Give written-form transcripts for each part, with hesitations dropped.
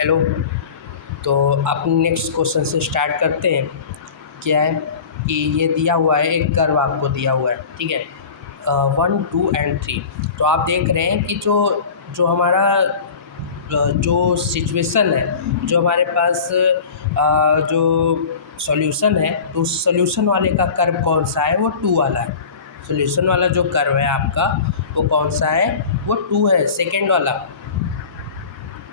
Hello. तो अपने next question से स्टार्ट करते हैं। क्या है कि ये दिया हुआ है, एक कर्व आपको दिया हुआ है, ठीक है, 1, 2 एंड 3। तो आप देख रहे हैं कि जो जो हमारा जो सिचुएशन है, जो हमारे पास जो सॉल्यूशन है, तो उस सॉल्यूशन वाले का कर्व कौन सा है, वो 2 वाला है। सॉल्यूशन वाला जो कर्व है आपका, वो कौन सा है, वो 2 है, सेकेंड वाला,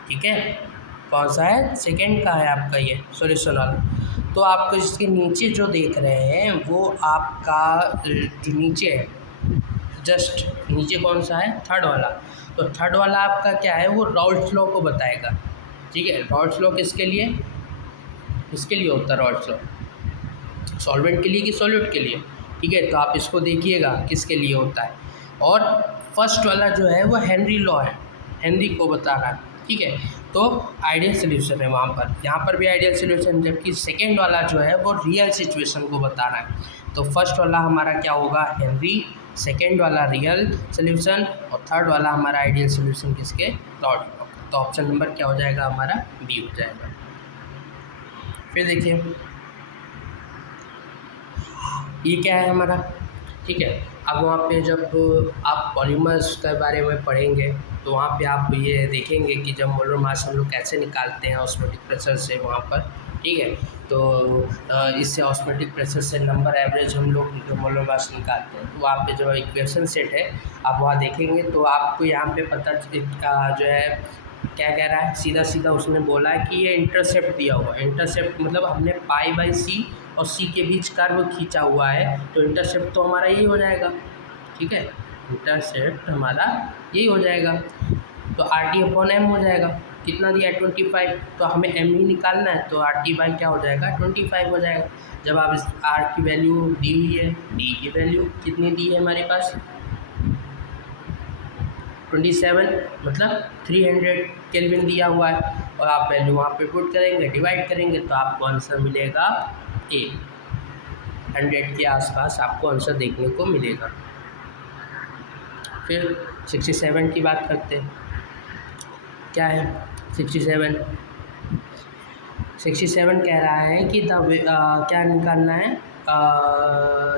ठीक है। कौन सा है, सेकेंड का है आपका ये सॉल्यूशन वाला। तो आपको इसके नीचे जो देख रहे हैं वो आपका जो नीचे है, जस्ट नीचे कौन सा है, थर्ड वाला। तो थर्ड वाला आपका क्या है, वो राउल्ट्स लॉ को बताएगा, ठीक है। राउल्ट्स लॉ किसके लिए, किसके लिए होता है राउल्ट्स लॉ, सॉल्वेंट के लिए कि सॉल्यूट के लिए, ठीक है। तो आप इसको देखिएगा किसके लिए होता है। और फर्स्ट वाला जो है वो हेनरी लॉ है, हेनरी को बता रहा है, ठीक है। तो आइडियल सोल्यूशन है वहाँ पर, यहाँ पर भी आइडियल सोल्यूशन, जबकि सेकेंड वाला जो है वो रियल सिचुएशन को बता रहा है। तो फर्स्ट वाला हमारा क्या होगा, हेनरी, सेकेंड वाला रियल सोल्यूशन, और थर्ड वाला हमारा आइडियल सोल्यूशन किसके, राउल्ट लॉ। तो ऑप्शन नंबर क्या हो जाएगा हमारा, बी हो जाएगा। फिर देखिए ये क्या है हमारा, ठीक है। अब वहाँ पे जब आप पॉलीमर्स के बारे में पढ़ेंगे तो वहाँ पे आप ये देखेंगे कि जब मोलर मास हम लोग कैसे निकालते हैं ऑस्मोटिक प्रेशर से वहाँ पर, ठीक है। तो इससे ऑस्मोटिक प्रेशर से नंबर एवरेज हम लोग मोलर मास निकालते हैं। तो वहाँ पे जो इक्वेशन सेट है आप वहाँ देखेंगे तो आपको यहाँ पे पता जो है क्या कह रहा है, सीधा सीधा उसने बोला है कि ये इंटरसेप्ट दिया हुआ है। इंटरसेप्ट मतलब हमने π/c और c के बीच कर्व खींचा हुआ है, तो इंटरसेप्ट तो हमारा यही हो जाएगा, ठीक है। इंटरसेप्ट हमारा यही हो जाएगा, तो RT/m हो जाएगा। कितना दिया है, 25। तो हमें m ही निकालना है, तो RT बाई क्या हो जाएगा, 25 हो जाएगा। जब आप इस r की वैल्यू दी हुई है, d की वैल्यू कितनी दी है हमारे पास, 27, मतलब 300 केल्विन दिया हुआ है। और आप वैल्यू वहाँ पे पुट करेंगे, डिवाइड करेंगे, तो आपको आंसर मिलेगा ए, 100 के आसपास आपको आंसर देखने को मिलेगा। फिर 67 की बात करते हैं। क्या है 67, 67 कह रहा है कि क्या निकालना है,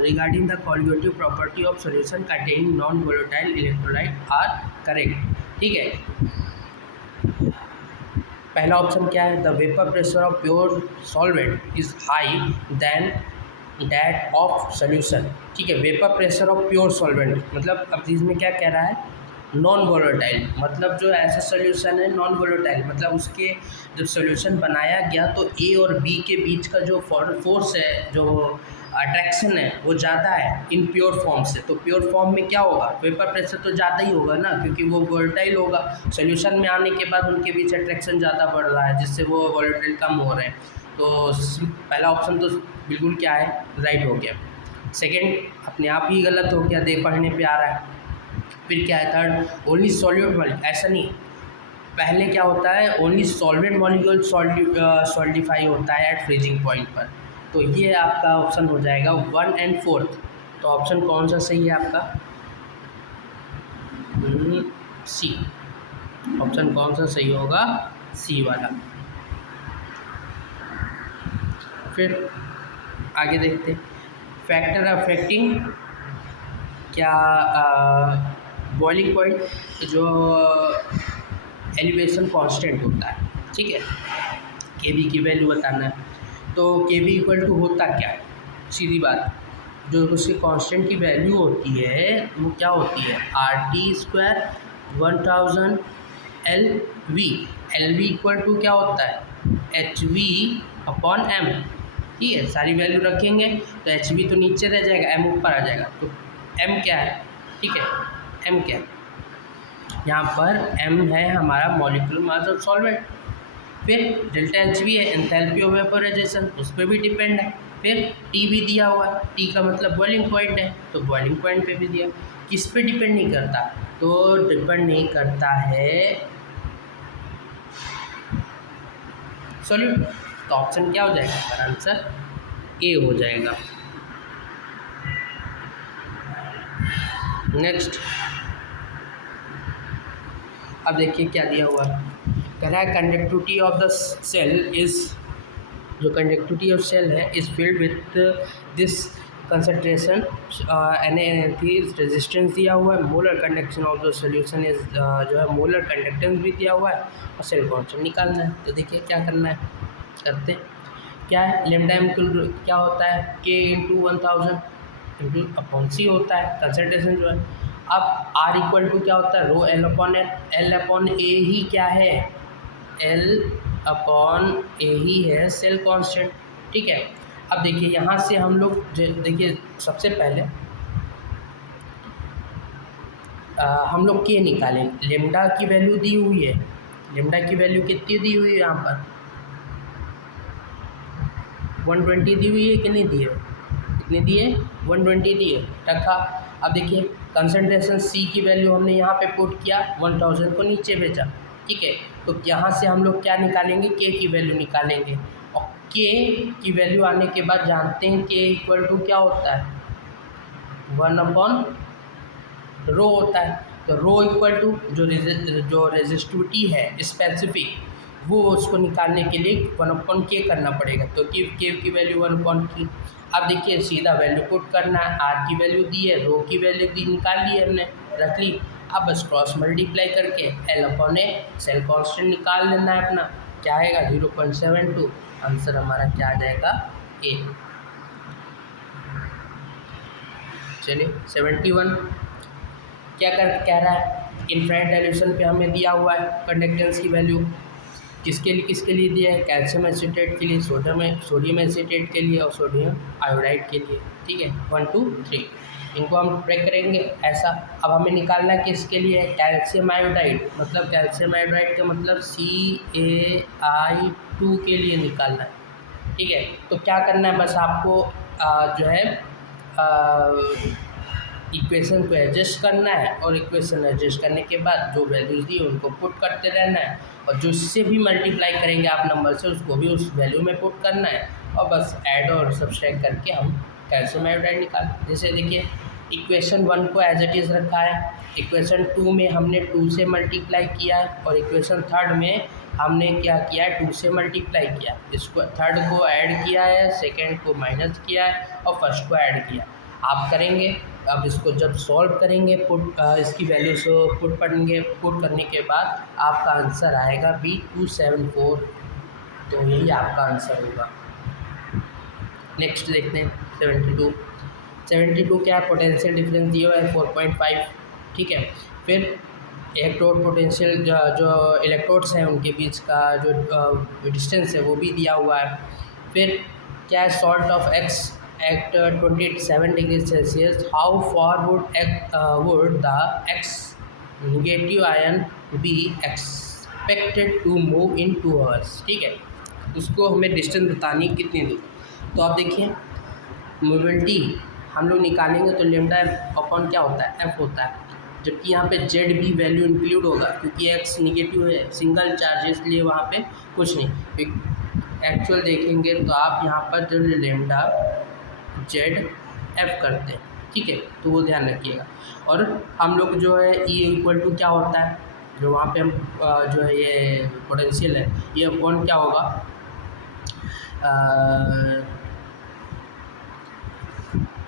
regarding the conjugative property of solution containing non volatile electrolyte are correct, ठीक है। पहला ऑप्शन क्या है, the vapour pressure of pure solvent is high then that of solution, ठीक है। Vapour pressure of pure solvent मतलब अब इसमें क्या कह रहा है, नॉन वोलेटाइल, मतलब जो ऐसा सोल्यूशन है नॉन वोलेटाइल, मतलब उसके जब सोल्यूशन बनाया गया तो ए और बी के बीच का जो फोर्स है, जो अट्रैक्शन है, वो ज़्यादा है इन प्योर फॉर्म से। तो प्योर फॉर्म में क्या होगा, वेपर प्रेशर तो ज़्यादा ही होगा ना, क्योंकि वो वोलेटाइल होगा। सोल्यूशन में आने के बाद उनके बीच अट्रैक्शन ज़्यादा बढ़ रहा है, जिससे वो वोलेटाइल कम हो रहे हैं। तो पहला ऑप्शन तो बिल्कुल क्या है, राइट हो गया। सेकेंड अपने आप ही गलत हो गया, दे पढ़ने पे आ रहा है। फिर क्या है थर्ड, ओनली सॉल्यूट मॉलिक्यूल, ऐसा नहीं, पहले क्या होता है, ओनली सॉल्वेंट मॉलिक्यूल सॉल्टिफाई होता है एट फ्रीजिंग पॉइंट पर। तो ये आपका ऑप्शन हो जाएगा 1 एंड 4। तो ऑप्शन कौन सा सही है आपका, सी। ऑप्शन कौन सा सही होगा, सी वाला। फिर आगे देखते हैं, फैक्टर अफेक्टिंग क्या बॉइलिंग पॉइंट जो एलिवेशन कांस्टेंट होता है, ठीक है। Kb की वैल्यू बताना है, तो Kb इक्वल टू होता क्या है, सीधी बात, जो उसके कांस्टेंट की वैल्यू होती है वो क्या होती है, RT² 1000 LV। LV equal to क्या होता है, HV/m, ठीक है। सारी वैल्यू रखेंगे तो HV तो नीचे रह जाएगा, m ऊपर आ जाएगा। तो m क्या है, ठीक है, m क्या है, यहाँ पर m है हमारा मॉलिक्यूलर मास ऑफ सॉल्वेंट। फिर डेल्टा HV है, एंथैल्पी ऑफ वेपोराइजेशन, उस पर भी डिपेंड है। फिर T भी दिया हुआ है, T का मतलब बॉइलिंग पॉइंट है, तो बॉइलिंग पॉइंट पे भी दिया। किस पे डिपेंड नहीं करता, तो डिपेंड नहीं करता है सॉल्यूट। तो ऑप्शन क्या हो जाएगा, हमारा आंसर ए हो जाएगा। नेक्स्ट अब देखिए क्या दिया हुआ है, कह रहा है conductivity of the cell is, जो कंडक्टिविटी ऑफ सेल है is filled with this concentration resistance दिया हुआ है, molar conduction of the solution is जो है मोलर कंडक्टेंस भी दिया हुआ है और सेल कांस्टेंट निकालना है। तो देखिए क्या करना है, करते क्या है, लेमडा क्या होता है k इंटू 1000 इंटू अपॉन सी होता है कंसंट्रेशन जो है। अब R इक्वल टू क्या होता है रो एल अपॉन ए ही क्या है, एल अपॉन ए ही है सेल कांस्टेंट, ठीक है। अब देखिए यहाँ से हम लोग देखिए सबसे पहले हम लोग के निकालें, लेमडा की वैल्यू दी हुई है, लेमडा की वैल्यू कितनी दी हुई है यहाँ पर 120 दी हुई है कि नहीं दी है, कितनी दी है 120 दी है, रखा। अब देखिए कंसंट्रेशन C की वैल्यू हमने यहाँ पे पुट किया 1000 को नीचे भेजा, ठीक है। तो यहाँ से हम लोग क्या निकालेंगे, K की वैल्यू निकालेंगे और K की वैल्यू आने के बाद जानते हैं K इक्वल टू क्या होता है 1 अपॉन रो होता है। तो रो इक्वल टू जो रेजिस्टिविटी है स्पेसिफिक वो उसको निकालने के लिए 1 अपॉन के करना पड़ेगा। तो के की वैल्यू 1 अपॉन की। अब देखिए सीधा वैल्यू पुट करना है, आर की वैल्यू दी है, रो की वैल्यू दी, निकाल ली है हमने, रख ली। अब बस क्रॉस मल्टीप्लाई करके एल अपॉन ए सेल कांस्टेंट निकाल लेना है अपना, क्या आएगा 0.72, आंसर हमारा क्या आ जाएगा ए। चलिए 71 क्या कह रहा है, इनफाइनाइट डाइल्यूशन पे हमें दिया हुआ है कंडक्टेंस की वैल्यू, किसके लिए दिया है, कैल्शियम एसीटेट के लिए, सोडियम एसीटेट के लिए और सोडियम आयोडाइड के लिए, ठीक है 1 2 3 इनको हम ब्रेक करेंगे ऐसा। अब हमें निकालना किसके लिए है, कैल्शियम आयोडाइड, मतलब कैल्शियम आयोडाइड का मतलब CaI2 के लिए निकालना है, ठीक है। तो क्या करना है, बस आपको जो है इक्वेशन को एडजस्ट करना है और इक्वेशन एडजस्ट करने के बाद जो वैल्यूज़ दी उनको पुट करते रहना है और जिससे भी मल्टीप्लाई करेंगे आप नंबर से उसको भी उस वैल्यू में पुट करना है और बस ऐड और सब्सट्रैक्ट करके हम कैल्शियम आयोडाइड निकाल। जैसे देखिए इक्वेशन 1 को एज इट इज़ रखा है, इक्वेशन 2 में हमने 2 से मल्टीप्लाई किया है और इक्वेशन 3 में हमने क्या किया है 2 से मल्टीप्लाई किया, इसको 3rd को ऐड किया है, 2nd को माइनस किया है और 1st को ऐड किया। आप करेंगे, अब इसको जब सॉल्व करेंगे इसकी वैल्यू से पुट करने के बाद आपका आंसर आएगा B274, तो यही आपका आंसर होगा। नेक्स्ट देखते हैं 72 क्या है, पोटेंशियल डिफरेंस दिया हुआ है 4.5, ठीक है। फिर इलेक्ट्रोड पोटेंशियल जो इलेक्ट्रोड्स हैं उनके बीच का जो डिस्टेंस है वो भी दिया हुआ है। फिर क्या है, salt of X at 27 degrees Celsius, how far would the X negative ion be expected to move in 2 hours, ठीक है। उसको हमें डिस्टेंस बतानी कितनी दूर। तो आप देखिए मोबिलिटी हम लोग निकालेंगे तो लेमडा अपॉन क्या होता है F होता है, जबकि यहाँ पे जेड भी वैल्यू इंक्लूड होगा क्योंकि X निगेटिव है, सिंगल चार्ज, इसलिए वहाँ पे कुछ नहीं। एक्चुअल देखेंगे तो आप यहाँ पर जो लेमडा ZF करते हैं, ठीक है, तो वो ध्यान रखिएगा। और हम लोग जो है E इक्वल टू क्या होता है, जो वहाँ पे हम जो है ये पोटेंशियल है ये अपॉन क्या होगा,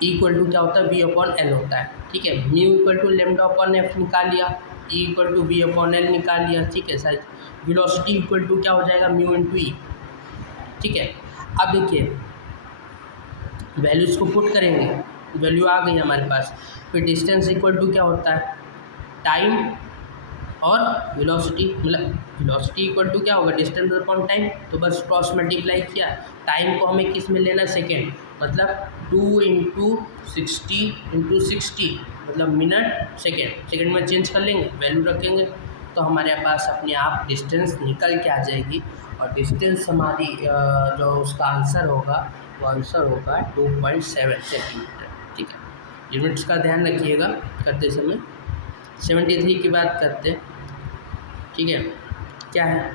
इक्वल टू क्या होता है V अपॉन L होता है, ठीक है। Mu equal to lambda upon F निकाल लिया, E equal to V upon L निकाल लिया, ठीक है सर। वेलोसिटी इक्वल टू क्या हो जाएगा म्यू इंटू E, ठीक है। अब देखिए वैल्यूज़ को पुट करेंगे, वैल्यू आ गई हमारे पास। फिर डिस्टेंस इक्वल टू क्या होता है टाइम और वेलोसिटी, मतलब वेलोसिटी इक्वल टू क्या होगा डिस्टेंस अपॉन टाइम, तो बस क्रॉस मल्टीप्लाई किया। टाइम को हमें किस में लेना, सेकेंड, मतलब 2 इंटू 60 मतलब मिनट सेकेंड में चेंज कर लेंगे, वैल्यू रखेंगे तो हमारे पास अपने आप डिस्टेंस निकल के आ जाएगी। और डिस्टेंस हमारी जो उसका आंसर होगा वो आंसर होगा 2.7 सेंटीमीटर, ठीक है। यूनिट्स का ध्यान रखिएगा करते समय। 73 की बात करते, ठीक है, क्या है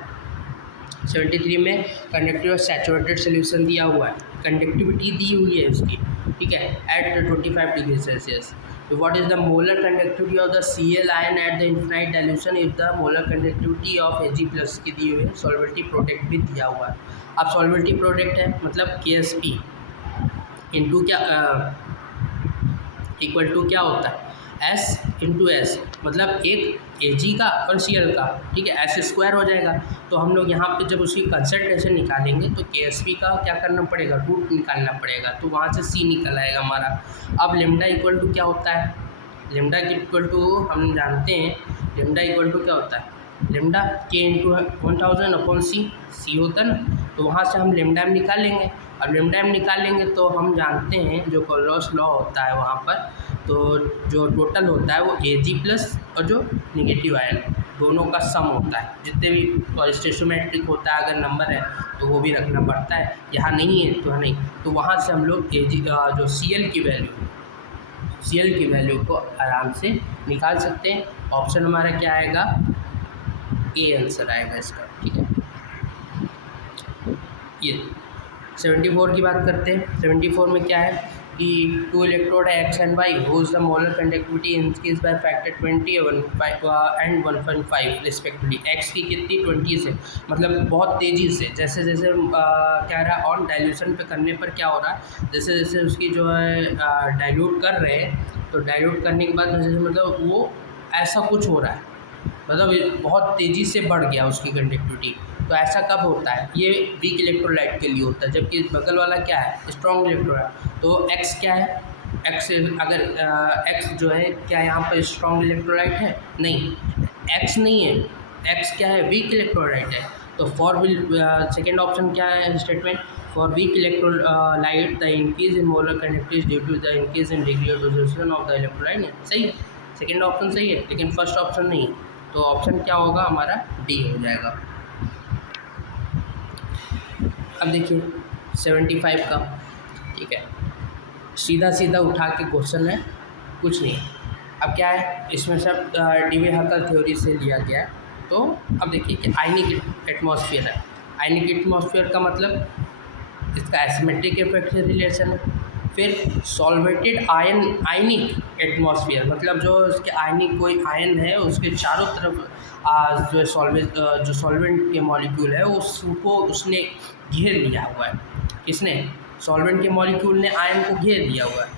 73 में कंडक्टिविटी ऑफ सैचुरेटेड सोल्यूशन दिया हुआ है, कंडक्टिविटी दी हुई है उसकी, ठीक है, एट 25 डिग्री सेल्सियस। तो what is the molar conductivity of the Cl ion at the infinite dilution if the molar conductivity of Ag+ की दी हुई है, सॉल्वेबिलिटी प्रोडक्ट भी दिया हुआ है। अब सॉल्वेबिलिटी प्रोडक्ट है मतलब Ksp इंटू क्या इक्वल टू क्या होता है S इंटू एस, मतलब एक Ag का और Cl का, ठीक है, S² हो जाएगा। तो हम लोग यहाँ पे जब उसकी कंसंट्रेशन निकालेंगे तो Ksp का क्या करना पड़ेगा, रूट निकालना पड़ेगा, तो वहाँ से C निकल आएगा हमारा। अब लेमडा इक्वल टू क्या होता है, लेमडा इक्वल टू हम जानते हैं लेमडा इक्वल टू क्या होता है, lambda K into 1000 upon C होता है ना, तो वहाँ से हम लेमडा एम निकालेंगे। और लेमडा एम निकालेंगे तो हम जानते हैं जो कोलोस लॉ होता है वहाँ पर, तो जो टोटल होता है वो Ag+ और जो निगेटिव आयन दोनों का सम होता है। जितने भी स्टेशोमेट्रिक होता है अगर नंबर है तो वो भी रखना पड़ता है, यहाँ नहीं है तो नहीं, तो वहाँ से हम लोग Ag जो Cl की वैल्यू को आराम से निकाल सकते हैं। ऑप्शन हमारा क्या आएगा, ए आंसर आएगा इसका, ठीक है। ये 74 की बात करते हैं। 74 में क्या है कि 2 इलेक्ट्रोड है X and Y, whose the molar conductivity increase by factor 20 and 1.5 respectively. X की कितनी 20 से, मतलब बहुत तेज़ी से, जैसे जैसे क्या रहा ऑन डाइल्यूशन पे करने पर क्या हो रहा है, जैसे जैसे उसकी जो है डाइल्यूट कर रहे हैं, तो डाइल्यूट करने के बाद जैसे मतलब वो ऐसा कुछ हो रहा है, मतलब बहुत तेज़ी से बढ़ गया उसकी कंडक्टिविटी। तो ऐसा कब होता है, ये वीक इलेक्ट्रोलाइट के लिए होता है, जबकि बगल वाला क्या है स्ट्रॉन्ग इलेक्ट्रोलाइट। तो X क्या है, X अगर X जो है क्या यहाँ पर स्ट्रॉन्ग इलेक्ट्रोलाइट है, नहीं X नहीं है, X क्या है वीक इलेक्ट्रोलाइट है। तो फॉर सेकेंड ऑप्शन क्या है statement, for weak electrolyte the increase in molar conductivity due to the increase in degree of dissociation of the electrolyte. सही है, सेकेंड ऑप्शन सही है, लेकिन फर्स्ट ऑप्शन नहीं। तो ऑप्शन क्या होगा हमारा, डी हो जाएगा। अब देखिए 75 का, ठीक है, सीधा सीधा उठा के क्वेश्चन है, कुछ नहीं। अब क्या है इसमें सब डीवे-हकल थ्योरी से लिया गया है। तो अब देखिए कि आयनिक एटमॉस्फेयर है, आयनिक एटमॉस्फेयर का मतलब इसका एसिमेट्रिक इफेक्ट से रिलेशन है। फिर सॉल्वेटेड आयनिक एटमॉस्फेयर, मतलब जो उसके आयनिक कोई आयन है उसके चारों तरफ जो सॉल्वेंट के मॉलिक्यूल है उसको उसने घेर लिया हुआ है। किसने, सॉल्वेंट के मॉलिक्यूल ने आयन को घेर लिया हुआ है।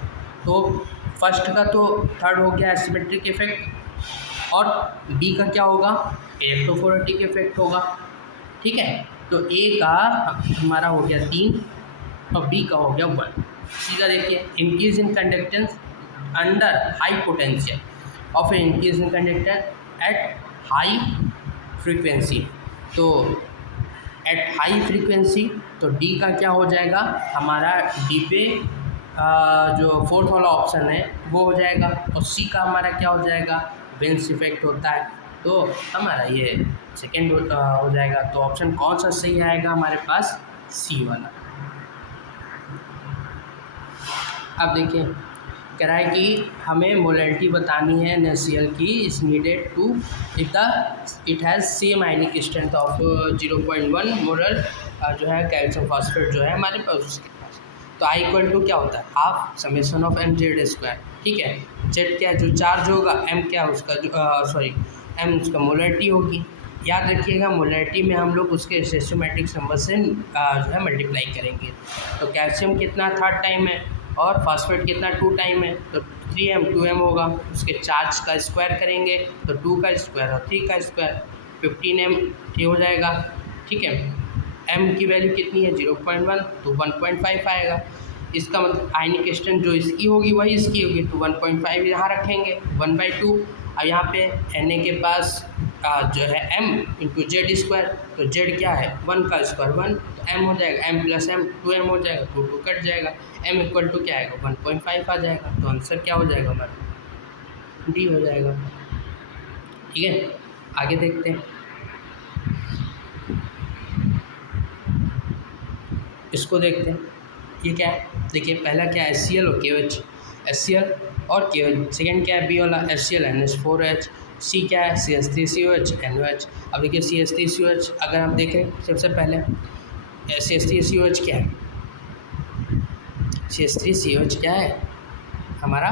तो फर्स्ट का तो थर्ड हो गया एसिमेट्रिक इफेक्ट, और बी का क्या होगा, इलेक्ट्रोफोरेटिक इफेक्ट होगा, ठीक है। तो ए का हमारा हो गया 3 और बी का हो गया 1। सीधा देखिए, increase in conductance under high potential of A increase in conductance at high frequency. तो एट हाई फ्रीक्वेंसी, तो डी का क्या हो जाएगा हमारा, डी पे जो फोर्थ वाला ऑप्शन है वो हो जाएगा, और सी का हमारा क्या हो जाएगा, बेंस इफेक्ट होता है, तो हमारा ये सेकेंड हो जाएगा। तो ऑप्शन कौन सा सही आएगा हमारे पास, सी वाला। अब देखिए कह रहा है कि हमें मोलैरिटी बतानी है NaCl की, is needed to it has same ionic strength of 0.1 molar जो है कैल्शियम फॉस्फेट जो है हमारे पास उसके पास। तो I इक्वल टू क्या होता है, हाफ समेशन ऑफ mz², ठीक है। Z क्या है जो चार्ज होगा, M क्या है उसका M उसका मोलैरिटी होगी। याद रखिएगा मोलैरिटी में हम लोग उसके स्टेशियोमेट्रिक नंबर से जो है मल्टीप्लाई करेंगे। तो कैल्शियम कितना थर्ड टाइम है और फॉस्फेट कितना 2 टाइम है, तो 3m 2m होगा। उसके चार्ज का स्क्वायर करेंगे तो 2 का स्क्वायर और 3 का स्क्वायर 15m हो जाएगा, ठीक है। m की वैल्यू कितनी है 0.1, तो 1.5 आएगा। इसका मतलब आयनिक स्ट्रेंथ जो इसकी होगी वही इसकी होगी, तो 1.5 यहाँ रखेंगे 1/2। और यहाँ पे Na के पास जो है m इंटू Z², तो Z क्या है 1 का स्क्वायर 1, तो m हो जाएगा m प्लस m 2m हो जाएगा, 2 कट जाएगा, m इक्वल टू क्या आएगा 1.5 आ जाएगा। तो आंसर क्या हो जाएगा हमारा, डी हो जाएगा, ठीक है। आगे देखते हैं, इसको देखते हैं। ये क्या है, देखिए पहला क्या है HCl और KOH, HCl और KOH। सेकेंड क्या है बी वाला HCl NH4OH। सी क्या है CH3COH NOH। अब देखिए CH3COH अगर हम देखें सबसे पहले CH3COH क्या है, CH3COH क्या है हमारा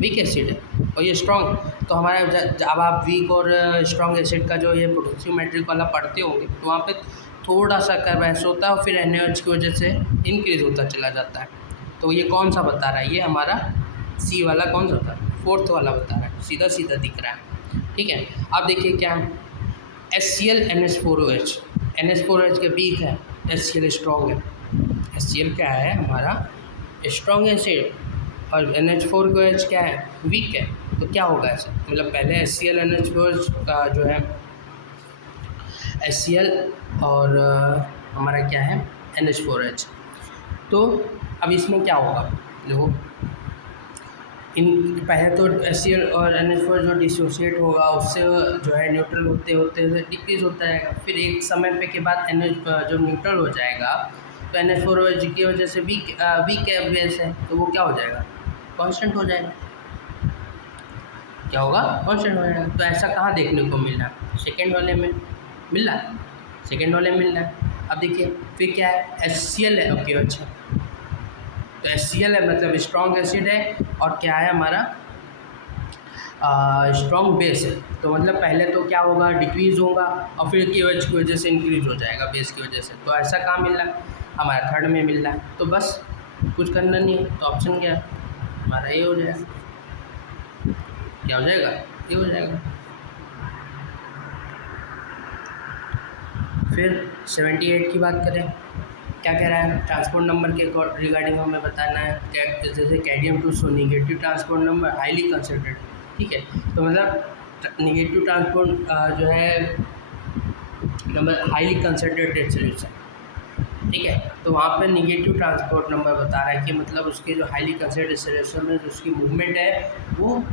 वीक एसिड है और ये स्ट्रॉन्ग। तो हमारा अब आप वीक और स्ट्रॉन्ग एसिड का जो ये पोटेंशियोमेट्रिक वाला पढ़ते होंगे तो वहाँ पे थोड़ा सा कर्व ऐसा होता है और फिर NaOH की वजह से इंक्रीज होता चला जाता है। तो ये कौन सा बता रहा है, ये हमारा सी वाला कौन सा बता रहा है, फोर्थ वाला बता रहा है, सीधा सीधा दिख रहा है। ठीक है, अब देखिए क्या है, HCl NH4OH, NH4OH के वीक है, HCl स्ट्रॉन्ग है। HCl क्या है हमारा स्ट्रॉन्ग एसिड और NH4OH क्या है, वीक है। तो क्या होगा ऐसे, मतलब पहले HCl NH4OH का जो है HCl और हमारा क्या है NH4OH। तो अब इसमें क्या होगा, देखो इन पहले तो HCl और NH4 जो डिसोसिएट होगा उससे जो है न्यूट्रल होते होते डिक्रीज होता जाएगा। फिर एक समय पे के बाद NH जो न्यूट्रल हो जाएगा तो NH4OH की वजह से वीक बेस है तो वो क्या हो जाएगा, कांस्टेंट हो जाएगा। क्या होगा, कांस्टेंट हो जाएगा। तो ऐसा कहाँ देखने को मिल रहा है, सेकेंड वाले में मिल रहा है, सेकेंड वाले में मिल रहा है। अब देखिए फिर क्या है, HCl है, ओके अच्छा, तो HCl है मतलब स्ट्रॉन्ग एसिड है और क्या है हमारा स्ट्रॉन्ग बेस है। तो मतलब पहले तो क्या होगा, डिक्रीज़ होगा और फिर KOH की वजह से इंक्रीज हो जाएगा बेस की वजह से। तो ऐसा कहाँ मिल रहा है, हमारा थर्ड में मिल रहा है। तो बस कुछ करना नहीं है, तो ऑप्शन क्या है हमारा ये हो जाएगा। क्या हो जाएगा, ये हो जाएगा। फिर 78 की बात करें, क्या कह रहा है, ट्रांसपोर्ट नंबर के रिगार्डिंग हमें बताना है। जैसे cadmium two so negative transport number highly concentrated, ठीक है। तो मतलब निगेटिव ट्रांसपोर्ट जो है नंबर हाईली कंसनट्रेटेड सोल्यूशन, ठीक है। तो वहाँ पे निगेटिव ट्रांसपोर्ट नंबर बता रहा है कि मतलब उसके जो हाईली कंसनट्रेटेड सोल्यूशन में जो उसकी मूवमेंट है वो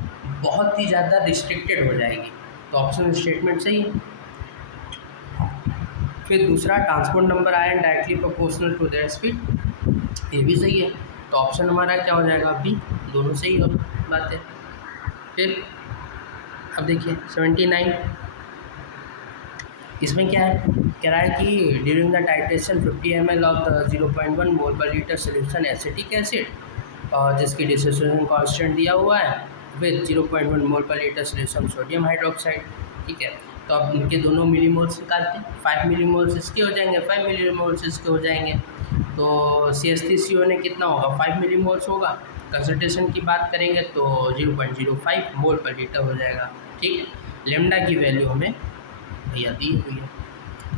बहुत ही ज़्यादा रिस्ट्रिक्टेड हो जाएगी। तो ऑप्शन स्टेटमेंट सही है। फिर दूसरा ट्रांसपोर्ट नंबर आया directly proportional to their speed, ये भी सही है। तो ऑप्शन हमारा क्या हो जाएगा, बी, दोनों सही हो बातें। फिर अब देखिए 79, इसमें क्या है, कह रहा है कि during the titration 50 ml of the 0.1 मोल पर लीटर सोल्यूशन एसिटिक एसिड और जिसकी डिसोसिएशन कांस्टेंट दिया हुआ है विद 0.1 मोल पर लीटर सोल्यूशन सोडियम हाइड्रोक्साइड, ठीक है। तो अब इनके दोनों मिलीमोल्स निकालते हैं, 5 मिलीमोल्स इसके हो जाएंगे, 5 मिलीमोल्स इसके हो जाएंगे। तो CH3CO ने कितना होगा, 5 मिलीमोल्स होगा। कंसंट्रेशन की बात करेंगे तो 0.05 मोल पर लीटर हो जाएगा, ठीक। लेमडा की वैल्यू हमें भैया दी हुई है,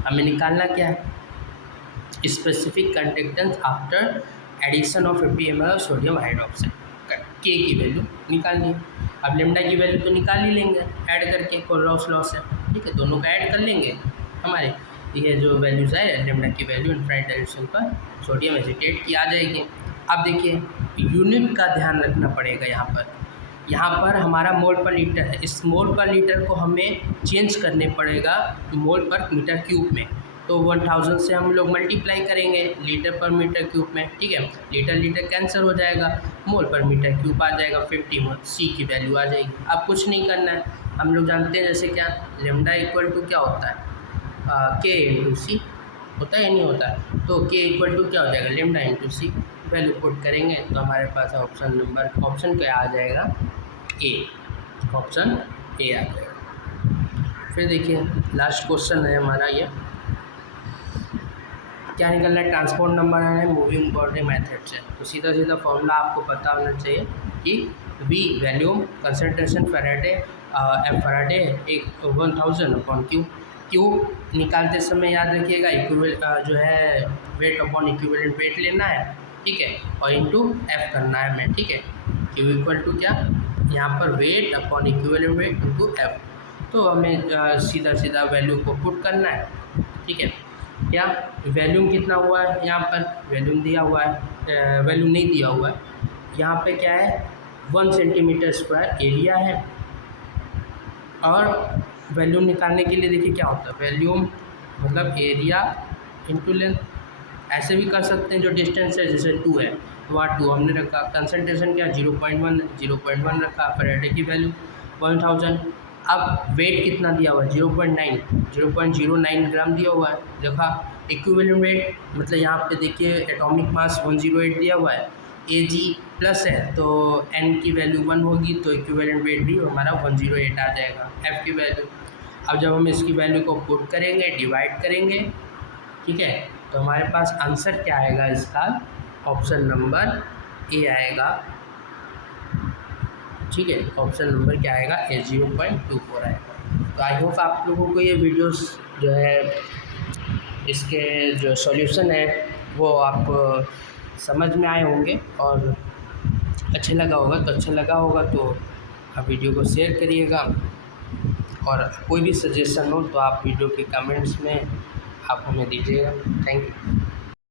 हमें निकालना क्या है, specific conductance after addition of 50 ml sodium hydroxide, K की वैल्यू निकालनी है। अब लेमडा की वैल्यू तो निकाल ही लेंगे ऐड करके, कोलरॉस लॉस है, ठीक है, दोनों का ऐड कर लेंगे। हमारे ये जो वैल्यूज़ है लेमडा की वैल्यू इनफाइनाइट डायल्यूशन पर सोडियम एसीटेट की आ जाएगी। अब देखिए यूनिट का ध्यान रखना पड़ेगा यहाँ पर हमारा मोल पर लीटर है, इस मोल पर लीटर को हमें चेंज करने पड़ेगा मोल पर मीटर क्यूब में। तो 1000 से हम लोग मल्टीप्लाई करेंगे लीटर पर मीटर क्यूब में, ठीक है। लीटर लीटर कैंसिल हो जाएगा, मोल पर मीटर क्यूब आ जाएगा 50 मोल, सी की वैल्यू आ जाएगी। अब कुछ नहीं करना है, हम लोग जानते हैं जैसे क्या लेमडा इक्वल टू क्या होता है, के इंटू सी होता है या नहीं होता है। तो के इक्वल टू क्या हो जाएगा, लेमडा इंटू सी, वैल्यू पुट करेंगे तो हमारे पास ऑप्शन क्या आ जाएगा, ए, ऑप्शन ए आ जाएगा। फिर देखिए लास्ट क्वेश्चन है हमारा ये, क्या निकलना है, ट्रांसपोर्ट नंबर है मूविंग बॉडी मेथड से। तो सीधा सीधा फॉर्मूला आपको पता होना चाहिए कि V volume concentration Faraday F Faraday 1000 upon Q. Q निकालते समय याद रखिएगा जो है वेट अपॉन इक्विवेलेंट वेट लेना है, ठीक है, और इंटू एफ करना है हमें, ठीक है। क्यू इक्वल टू क्या, यहाँ पर weight upon equivalent weight into F. तो हमें सीधा सीधा वैल्यू को पुट करना है, ठीक है। क्या वैल्यूम कितना हुआ है, यहाँ पर वैल्यूम दिया हुआ है, वैल्यूम नहीं दिया हुआ है। यहाँ पे क्या है 1 सेंटीमीटर स्क्वायर एरिया है और वैल्यूम निकालने के लिए देखिए क्या होता है, वैल्यूम मतलब एरिया इंटू लेंथ। ऐसे भी कर सकते हैं, जो डिस्टेंस है जैसे 2 है तो वहाँ 2 हमने रखा, कंसंट्रेशन क्या 0.1 रखा, फैराडे की वैल्यू 1000। अब वेट कितना दिया हुआ है 0.09 ग्राम दिया हुआ है। देखा इक्विवेलेंट वेट मतलब यहाँ पे देखिए एटॉमिक मास 108 दिया हुआ है, ए जी प्लस है तो एन की वैल्यू 1 होगी तो इक्विवेलेंट वेट भी हमारा 108 आ जाएगा एफ की वैल्यू। अब जब हम इसकी वैल्यू को पुट करेंगे, डिवाइड करेंगे, ठीक है, तो हमारे पास आंसर क्या आएगा इसका, ऑप्शन नंबर ए आएगा, ठीक है, ऑप्शन नंबर क्या आएगा, ए 0.24 आएगा। तो आई होप आप लोगों को ये वीडियोस जो है इसके जो सॉल्यूशन है वो आप समझ में आए होंगे और अच्छे लगा होगा। तो अच्छा लगा होगा तो आप वीडियो को शेयर करिएगा और कोई भी सजेशन हो तो आप वीडियो के कमेंट्स में आप हमें दीजिएगा। Thank you.